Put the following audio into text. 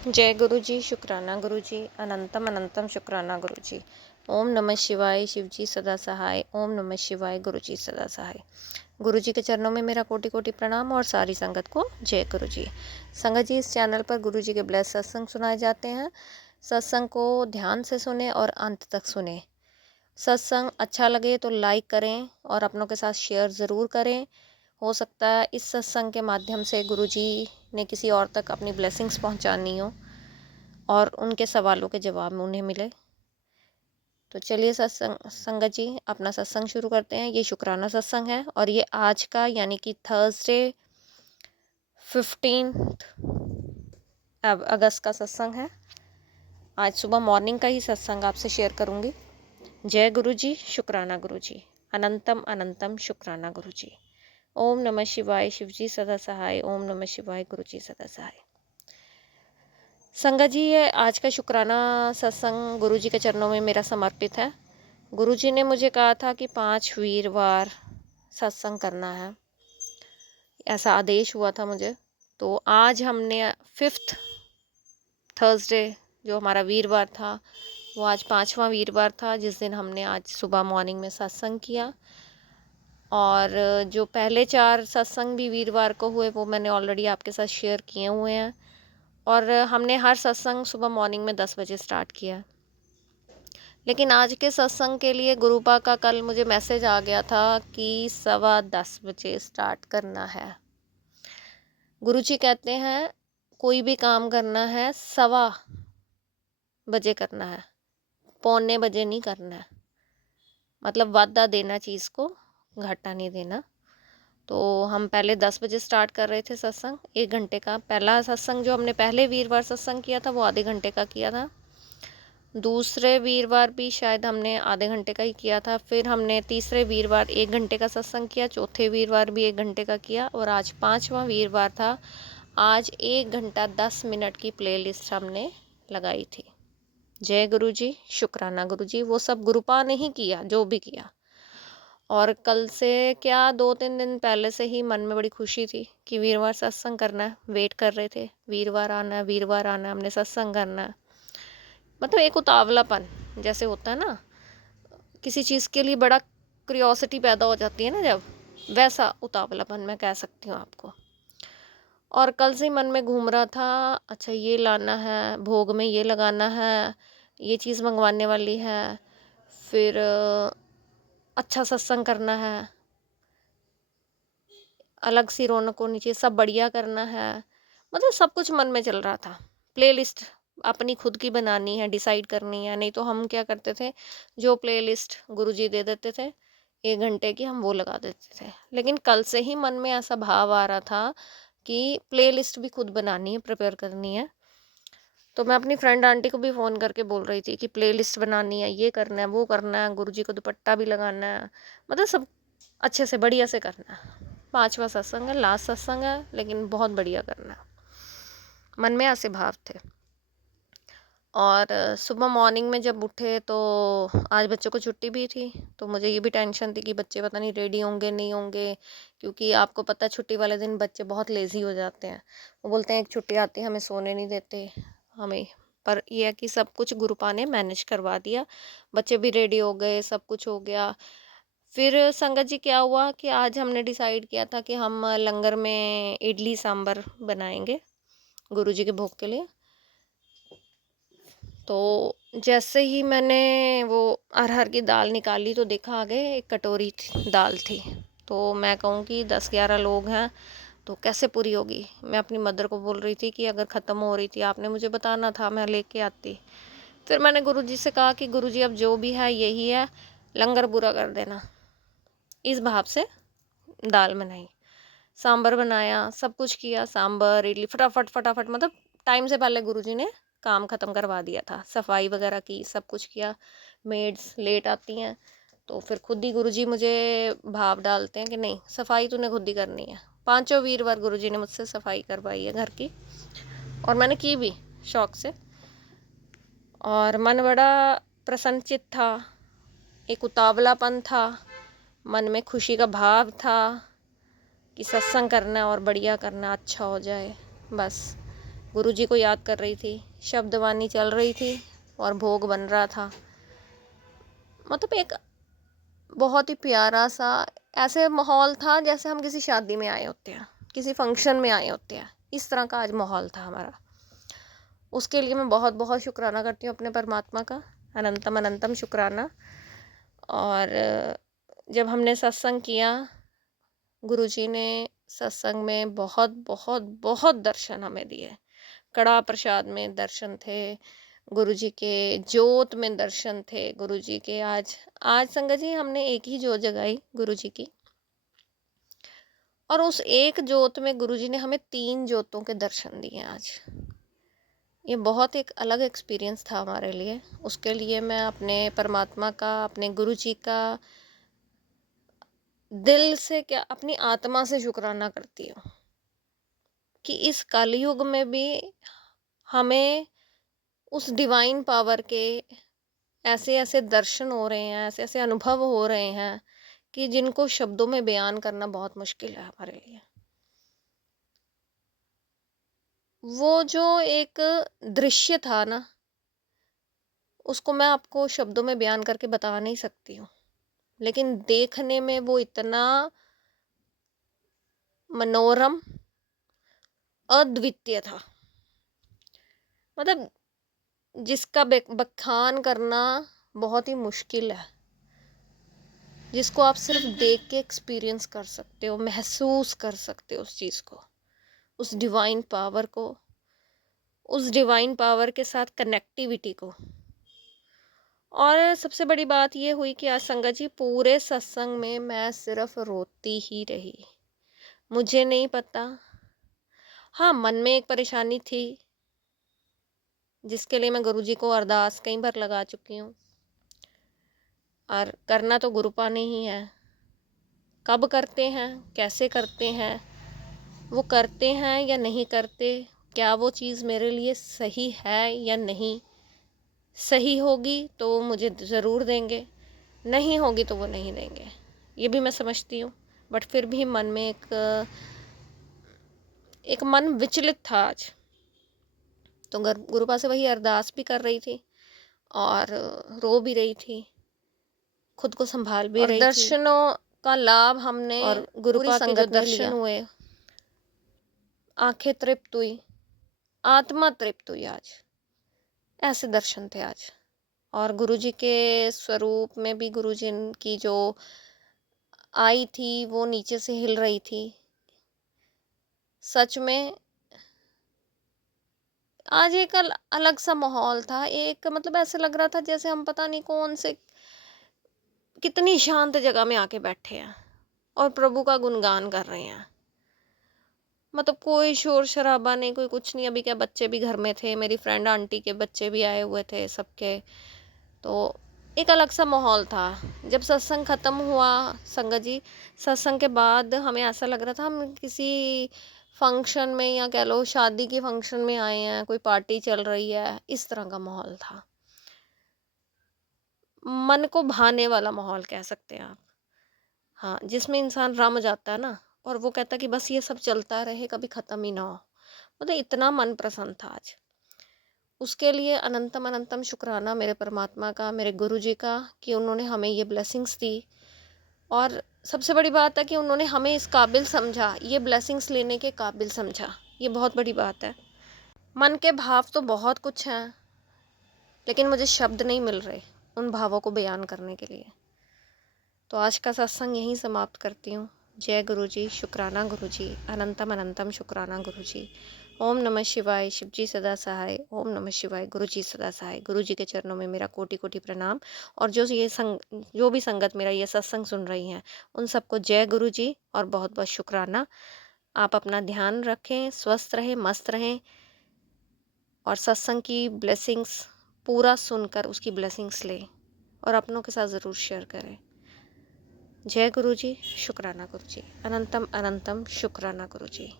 जय गुरु जी, शुक्राना गुरु जी, अनंतम अनंतम शुक्राना गुरु जी। ओम नमः शिवाय, शिव जी सदा सहाय। ओम नमः शिवाय, गुरु जी सदा सहाय। गुरु जी के चरणों में मेरा कोटि कोटि प्रणाम और सारी संगत को जय गुरु जी। संगत जी, इस चैनल पर गुरु जी के ब्लेस सत्संग सुनाए जाते हैं। सत्संग को ध्यान से सुने और अंत तक सुने। सत्संग अच्छा लगे तो लाइक करें और अपनों के साथ शेयर ज़रूर करें। हो सकता है इस सत्संग के माध्यम से गुरुजी ने किसी और तक अपनी ब्लेसिंग्स पहुंचानी हो और उनके सवालों के जवाब में उन्हें मिले। तो चलिए संगत जी अपना सत्संग शुरू करते हैं। ये शुक्राना सत्संग है और ये आज का यानी कि थर्सडे 15 अगस्त का सत्संग है। आज सुबह मॉर्निंग का ही सत्संग आपसे शेयर करूँगी। जय गुरु जी, शुक्राना गुरु जी, अनंतम अनंतम शुक्राना गुरु जी। ओम नमः शिवाय, शिव जी सदा सहाय। ओम नमः शिवाय, गुरु जी सदा सहाय। संगत जी, ये आज का शुक्राना सत्संग गुरु जी के चरणों में मेरा समर्पित है। गुरु जी ने मुझे कहा था कि 5 वीरवार सत्संग करना है, ऐसा आदेश हुआ था मुझे। तो आज हमने 5th थर्सडे जो हमारा वीरवार था वो आज 5वां वीरवार था, जिस दिन हमने आज सुबह मॉर्निंग में सत्संग किया। और जो पहले 4 सत्संग भी वीरवार को हुए वो मैंने ऑलरेडी आपके साथ शेयर किए हुए हैं। और हमने हर सत्संग सुबह मॉर्निंग में 10 बजे स्टार्ट किया। लेकिन आज के सत्संग के लिए गुरुपा का कल मुझे मैसेज आ गया था कि 10:15 बजे स्टार्ट करना है। गुरुजी कहते हैं कोई भी काम करना है 1:15 बजे करना है, 1:45 बजे नहीं करना है। मतलब वादा देना, चीज़ को घाटा नहीं देना। तो हम पहले 10 बजे स्टार्ट कर रहे थे सत्संग, 1 घंटे का। पहला सत्संग जो हमने पहले वीरवार सत्संग किया था वो आधे घंटे का किया था। दूसरे वीरवार भी शायद हमने आधे घंटे का ही किया था। फिर हमने तीसरे वीरवार 1 घंटे का सत्संग किया, चौथे वीरवार भी 1 घंटे का किया और आज 5वां वीरवार था। आज 1 घंटा 10 मिनट की प्लेलिस्ट हमने लगाई थी। जय गुरु जी, शुक्राना गुरु जी। वो सब गुरुपा ने ही किया जो भी किया। और कल से क्या 2-3 दिन पहले से ही मन में बड़ी खुशी थी कि वीरवार सत्संग करना है। वेट कर रहे थे, वीरवार आना है, वीरवार आना है, हमने सत्संग करना है। मतलब एक उतावलापन जैसे होता है ना, किसी चीज़ के लिए बड़ा क्यूरियोसिटी पैदा हो जाती है ना जब, वैसा उतावलापन मैं कह सकती हूँ आपको। और कल से मन में घूम रहा था, अच्छा ये लाना है, भोग में ये लगाना है, ये चीज़ मंगवाने वाली है, फिर अच्छा सत्संग करना है, अलग सी रौनक होनी चाहिए, सब बढ़िया करना है। मतलब सब कुछ मन में चल रहा था। प्लेलिस्ट अपनी खुद की बनानी है, डिसाइड करनी है। नहीं तो हम क्या करते थे, जो प्लेलिस्ट गुरुजी दे देते थे 1 घंटे की, हम वो लगा देते थे। लेकिन कल से ही मन में ऐसा भाव आ रहा था कि प्लेलिस्ट भी खुद बनानी है, प्रिपेयर करनी है। तो मैं अपनी फ्रेंड आंटी को भी फ़ोन करके बोल रही थी कि प्लेलिस्ट बनानी है, ये करना है, वो करना है, गुरुजी को दुपट्टा भी लगाना है। मतलब सब अच्छे से बढ़िया से करना है। 5वां सत्संग है, लास्ट सत्संग है, लेकिन बहुत बढ़िया करना है। मन में ऐसे भाव थे। और सुबह मॉर्निंग में जब उठे तो आज बच्चों को छुट्टी भी थी, तो मुझे ये भी टेंशन थी कि बच्चे पता नहीं रेडी होंगे नहीं होंगे, क्योंकि आपको पता है छुट्टी वाले दिन बच्चे बहुत लेज़ी हो जाते हैं। वो बोलते हैं एक छुट्टी आती है हमें सोने नहीं देते हमें। पर यह है कि सब कुछ गुरुपा ने मैनेज करवा दिया, बच्चे भी रेडी हो गए, सब कुछ हो गया। फिर संगत जी क्या हुआ कि आज हमने डिसाइड किया था कि हम लंगर में इडली सांभर बनाएंगे गुरुजी के भोग के लिए। तो जैसे ही मैंने वो अरहर की दाल निकाली तो देखा आगे एक कटोरी दाल थी। तो मैं कहूँ कि 10-11 लोग हैं तो कैसे पूरी होगी। मैं अपनी मदर को बोल रही थी कि अगर ख़त्म हो रही थी आपने मुझे बताना था, मैं लेके आती। फिर मैंने गुरुजी से कहा कि गुरुजी अब जो भी है यही है, लंगर पूरा कर देना। इस भाव से दाल बनाई, सांभर बनाया, सब कुछ किया, सांभर इडली फटाफट मतलब टाइम से पहले गुरुजी ने काम ख़त्म करवा दिया था। सफाई वगैरह की, सब कुछ किया। मेड्स लेट आती हैं तो फिर खुद ही गुरुजी मुझे भाव डालते हैं कि नहीं सफाई तूने खुद ही करनी है। 5 वीरवार गुरुजी ने मुझसे सफाई करवाई है घर की, और मैंने की भी शौक़ से। और मन बड़ा प्रसन्नचित्त था, एक उतावलापन था, मन में खुशी का भाव था कि सत्संग करना और बढ़िया करना, अच्छा हो जाए, बस गुरुजी को याद कर रही थी, शब्दवाणी चल रही थी और भोग बन रहा था। मतलब एक बहुत ही प्यारा सा ऐसे माहौल था जैसे हम किसी शादी में आए होते हैं, किसी फंक्शन में आए होते हैं। इस तरह का आज माहौल था हमारा। उसके लिए मैं बहुत बहुत शुक्राना करती हूँ अपने परमात्मा का, अनंतम अनंतम शुक्राना। और जब हमने सत्संग किया, गुरुजी ने सत्संग में बहुत बहुत बहुत दर्शन हमें दिए। कड़ा प्रसाद में दर्शन थे गुरुजी के, जोत में दर्शन थे गुरुजी के। आज संगत जी हमने एक ही जोत जगाई गुरुजी की, और उस एक जोत में गुरुजी ने हमें 3 जोतों के दर्शन दिए आज। ये बहुत एक अलग एक्सपीरियंस था हमारे लिए। उसके लिए मैं अपने परमात्मा का, अपने गुरुजी का दिल से, क्या अपनी आत्मा से शुक्राना करती हूँ कि इस कलयुग में भी हमें उस डिवाइन पावर के ऐसे ऐसे दर्शन हो रहे हैं, ऐसे ऐसे अनुभव हो रहे हैं कि जिनको शब्दों में बयान करना बहुत मुश्किल है हमारे लिए। वो जो एक दृश्य था ना, उसको मैं आपको शब्दों में बयान करके बता नहीं सकती हूँ, लेकिन देखने में वो इतना मनोरम, अद्वितीय था। मतलब जिसका बखान करना बहुत ही मुश्किल है, जिसको आप सिर्फ देख के एक्सपीरियंस कर सकते हो, महसूस कर सकते हो उस चीज़ को, उस डिवाइन पावर को, उस डिवाइन पावर के साथ कनेक्टिविटी को। और सबसे बड़ी बात ये हुई कि आज संगत जी पूरे सत्संग में मैं सिर्फ रोती ही रही। मुझे नहीं पता, हाँ मन में एक परेशानी थी जिसके लिए मैं गुरुजी को अरदास कई बार लगा चुकी हूँ। और करना तो गुरुपा ने ही है। कब करते हैं, कैसे करते हैं, वो करते हैं या नहीं करते, क्या वो चीज़ मेरे लिए सही है या नहीं, सही होगी तो वो मुझे ज़रूर देंगे, नहीं होगी तो वो नहीं देंगे, ये भी मैं समझती हूँ। बट फिर भी मन में एक मन विचलित था आज। तो गुरुपा से वही अरदास भी कर रही थी और रो भी रही थी, खुद को संभाल भी रही थी। दर्शनों का लाभ हमने, और गुरुपा के जो दर्शन हुए, आंखें तृप्त हुई, आत्मा तृप्त हुई। आज ऐसे दर्शन थे आज। और गुरुजी के स्वरूप में भी गुरुजी की जो आई थी वो नीचे से हिल रही थी। सच में आज एक अलग सा माहौल था। एक मतलब ऐसे लग रहा था जैसे हम पता नहीं कौन से कितनी शांत जगह में आके बैठे हैं और प्रभु का गुणगान कर रहे हैं। मतलब कोई शोर शराबा नहीं, कोई कुछ नहीं। अभी क्या बच्चे भी घर में थे, मेरी फ्रेंड आंटी के बच्चे भी आए हुए थे सबके, तो एक अलग सा माहौल था। जब सत्संग ख़त्म हुआ संगत जी, सत्संग के बाद हमें ऐसा लग रहा था हम किसी फंक्शन में, या कह लो शादी के फंक्शन में आए हैं, कोई पार्टी चल रही है, इस तरह का माहौल था। मन को भाने वाला माहौल कह सकते हैं आप। हाँ, जिसमें इंसान रम जाता है ना, और वो कहता है कि बस ये सब चलता रहे, कभी ख़त्म ही ना हो। मतलब इतना मन प्रसन्न था आज। उसके लिए अनंतम अनंतम शुक्राना मेरे परमात्मा का, मेरे गुरुजी का, कि उन्होंने हमें ये ब्लेसिंग्स दी। और सबसे बड़ी बात है कि उन्होंने हमें इस काबिल समझा, ये ब्लेसिंग्स लेने के काबिल समझा। ये बहुत बड़ी बात है। मन के भाव तो बहुत कुछ हैं, लेकिन मुझे शब्द नहीं मिल रहे उन भावों को बयान करने के लिए। तो आज का सत्संग यहीं समाप्त करती हूँ। जय गुरुजी, शुक्राना गुरुजी, अनंतम अनंतम शुक्राना गुरुजी। ओम नमः शिवाय, शिवजी सदा सहाय। ओम नमः शिवाय, गुरुजी सदा सहाय। गुरुजी के चरणों में मेरा कोटि कोटि प्रणाम। और जो भी संगत मेरा ये सत्संग सुन रही हैं, उन सबको जय गुरुजी और बहुत बहुत शुक्राना। आप अपना ध्यान रखें, स्वस्थ रहें, मस्त रहें, और सत्संग की ब्लेसिंग्स पूरा सुनकर उसकी ब्लेसिंग्स लें और अपनों के साथ ज़रूर शेयर करें। जय गुरुजी, शुक्राना गुरुजी, अनंतम अनंतम शुक्राना गुरुजी।